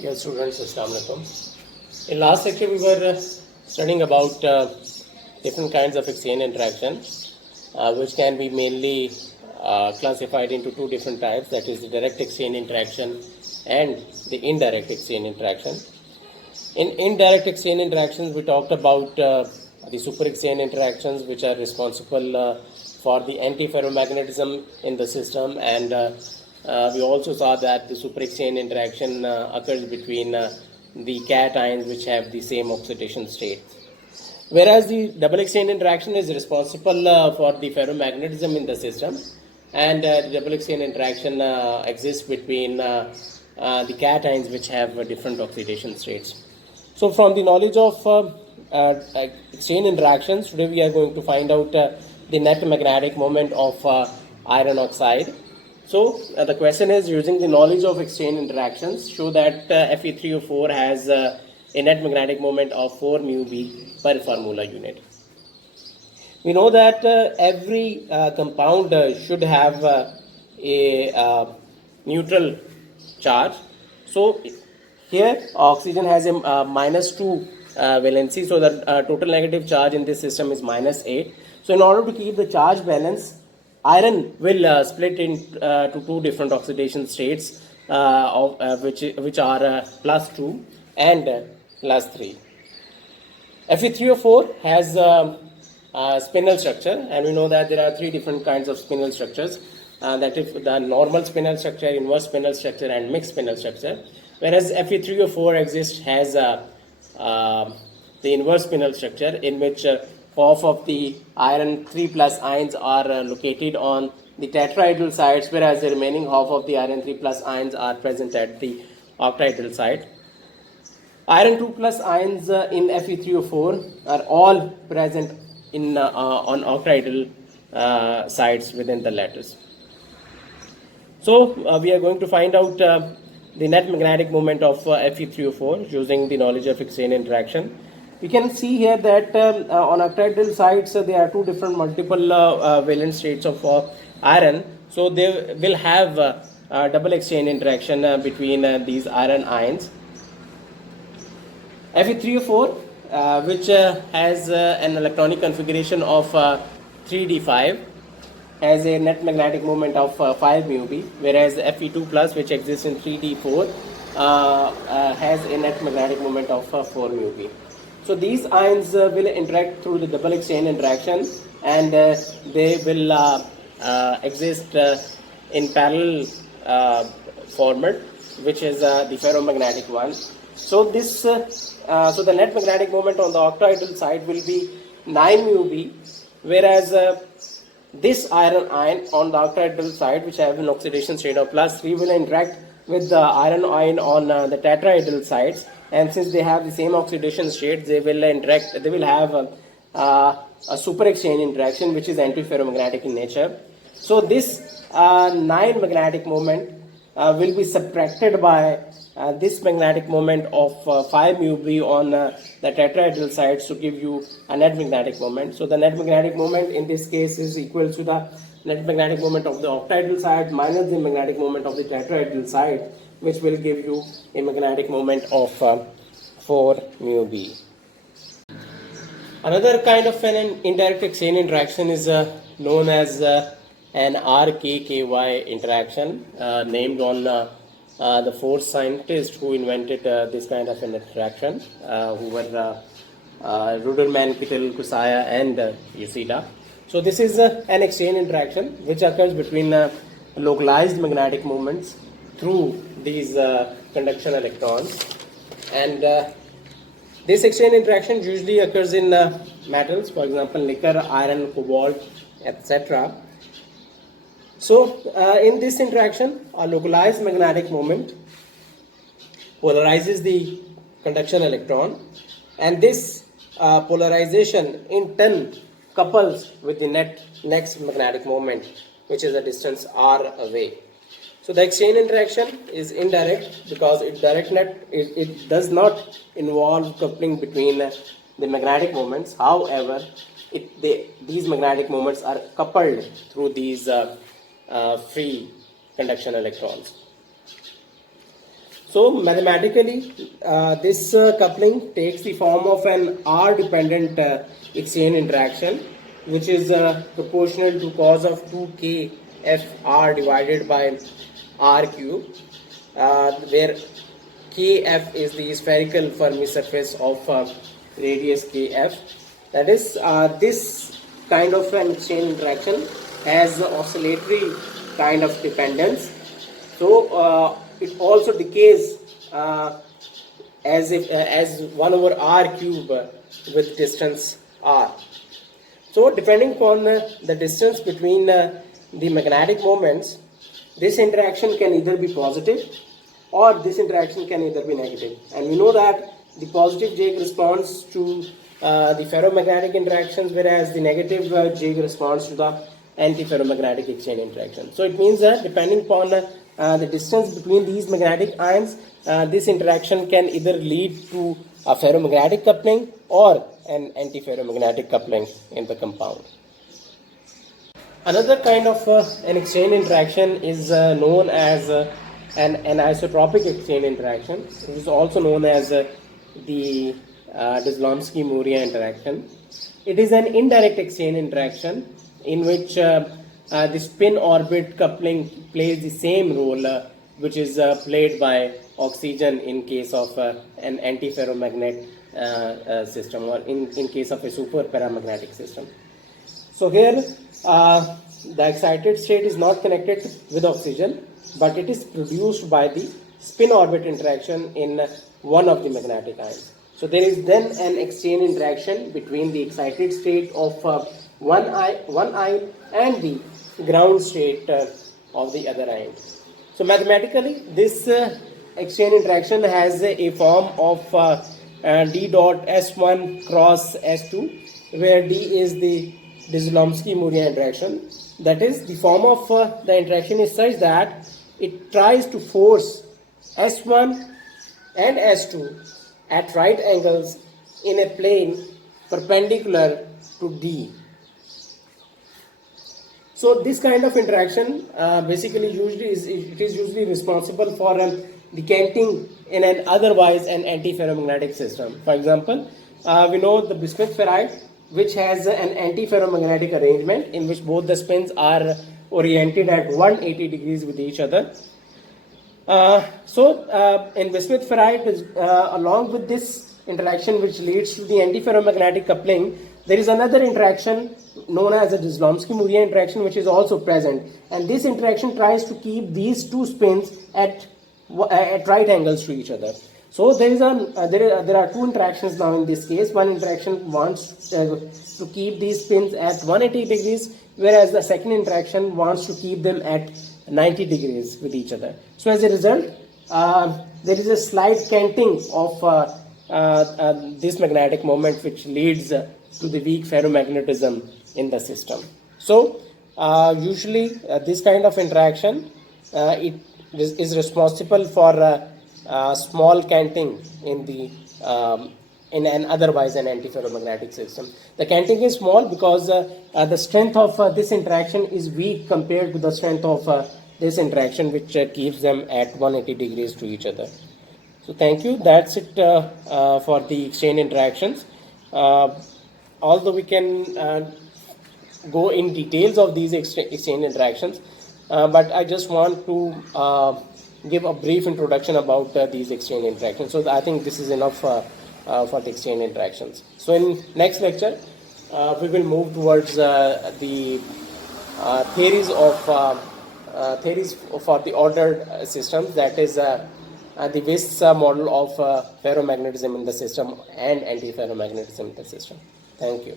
Dear students, Assalamu alaikum. In last lecture, we were studying about different kinds of exchange interaction, which can be mainly classified into two different types, that is the direct exchange interaction and the indirect exchange interaction. In indirect exchange interactions, we talked about the super exchange interactions, which are responsible for the antiferromagnetism in the system, and we also saw that the super exchange interaction occurs between the cations which have the same oxidation state. Whereas the double exchange interaction is responsible for the ferromagnetism in the system, and the double exchange interaction exists between the cations which have different oxidation states. So from the knowledge of exchange interactions, today we are going to find out the net magnetic moment of iron oxide. So the question is, using the knowledge of exchange interactions, show that Fe3O4 has a net magnetic moment of 4 mu B per formula unit. We know that every compound should have a neutral charge. So here oxygen has a -2 valency, so the total negative charge in this system is -8. So in order to keep the charge balance, iron will split into two different oxidation states, which are +2 and +3. Fe3O4 has a spinel structure, and we know that there are three different kinds of spinel structures, that is the normal spinel structure, inverse spinel structure, and mixed spinel structure. Whereas Fe3O4 has the inverse spinel structure, in which half of the iron 3+ ions are located on the tetrahedral sides, whereas the remaining half of the iron 3+ ions are present at the octahedral side. Iron 2+ ions in Fe3O4 are all present in on octahedral sides within the lattice. So we are going to find out the net magnetic moment of Fe3O4 using the knowledge of exchange interaction. We can see here that on octahedral sides there are two different multiple valent states of iron. So they will have double exchange interaction between these iron ions. Fe3O4, which has an electronic configuration of 3d5, has a net magnetic moment of 5 mu B, whereas Fe2+, which exists in 3d4, has a net magnetic moment of 4 mu B. So these ions will interact through the double exchange interaction, and they will exist in parallel format, which is the ferromagnetic one. So this, so the net magnetic moment on the octahedral side will be 9 mu B, whereas this iron ion on the octahedral side, which have an oxidation state of +3, will interact with the iron ion on the tetrahedral sides, and since they have the same oxidation state, they will interact. They will have a super exchange interaction, which is antiferromagnetic in nature. So this 9 magnetic moment will be subtracted by this magnetic moment of 5 mu B on the tetrahedral sides to give you a net magnetic moment. So the net magnetic moment in this case is equal to the net magnetic moment of the octahedral side minus the magnetic moment of the tetrahedral side, which will give you a magnetic moment of 4 mu B. Another kind of an indirect exchange interaction is known as an RKKY interaction, named on the four scientists who invented this kind of an interaction, who were Ruderman, Kittel, Kusaya, and Yasuda. So this is an exchange interaction which occurs between localized magnetic moments through these conduction electrons, and this exchange interaction usually occurs in metals, for example nickel, iron, cobalt, etc. So in this interaction, a localized magnetic moment polarizes the conduction electron, and this polarization in turn couples with the next magnetic moment, which is a distance r away. So the exchange interaction is indirect because it does not involve coupling between the magnetic moments. However, these magnetic moments are coupled through these free conduction electrons. So mathematically, this coupling takes the form of an R-dependent exchange interaction, which is proportional to cos of 2k FR divided by R cube, where kf is the spherical Fermi surface of radius kf. That is, this kind of an exchange interaction has the oscillatory kind of dependence. So it also decays as 1 over r cube with distance r. So depending upon the distance between the magnetic moments, this interaction can either be positive or this interaction can either be negative. And we know that the positive J responds to the ferromagnetic interactions, whereas the negative J responds to the antiferromagnetic exchange interaction. So it means that depending upon the distance between these magnetic ions, this interaction can either lead to a ferromagnetic coupling or an antiferromagnetic coupling in the compound. Another kind of an exchange interaction is known as an anisotropic exchange interaction. It is also known as the Dizlomsky-Murier interaction. It is an indirect exchange interaction in which the spin-orbit coupling plays the same role which is played by oxygen in case of an antiferromagnet system, or in case of a super paramagnetic system. So here the excited state is not connected with oxygen, but it is produced by the spin-orbit interaction in one of the magnetic ions. So there is then an exchange interaction between the excited state of one ion and the ground state of the other ion. So mathematically, this exchange interaction has a form of d dot S1 cross S2, where d is the Dizlomsky-Murier interaction. That is, the form of the interaction is such that it tries to force S1 and S2 at right angles in a plane perpendicular to D. So this kind of interaction basically is usually responsible for decanting in an otherwise an antiferromagnetic system. For example, we know the bismuth ferrite, which has an antiferromagnetic arrangement in which both the spins are oriented at 180 degrees with each other. In bismuth ferrite, along with this interaction which leads to the antiferromagnetic coupling, there is another interaction known as a Dizlomsky-Murier interaction which is also present, and this interaction tries to keep these two spins at right angles to each other. So there are two interactions now in this case. One interaction wants to keep these spins at 180 degrees, whereas the second interaction wants to keep them at 90 degrees with each other. So as a result, there is a slight canting of this magnetic moment, which leads to the weak ferromagnetism in the system. So usually this kind of interaction it is responsible for small canting in the in an otherwise an antiferromagnetic system. The canting is small because the strength of this interaction is weak compared to the strength of this interaction, which keeps them at 180 degrees to each other. So thank you. That's it for the exchange interactions. Although we can go in details of these exchange interactions, but I just want to give a brief introduction about these exchange interactions. So I think this is enough for the exchange interactions. So in next lecture, we will move towards the theories for the ordered systems, that is the Wisk's model of ferromagnetism in the system and antiferromagnetism in the system. Thank you.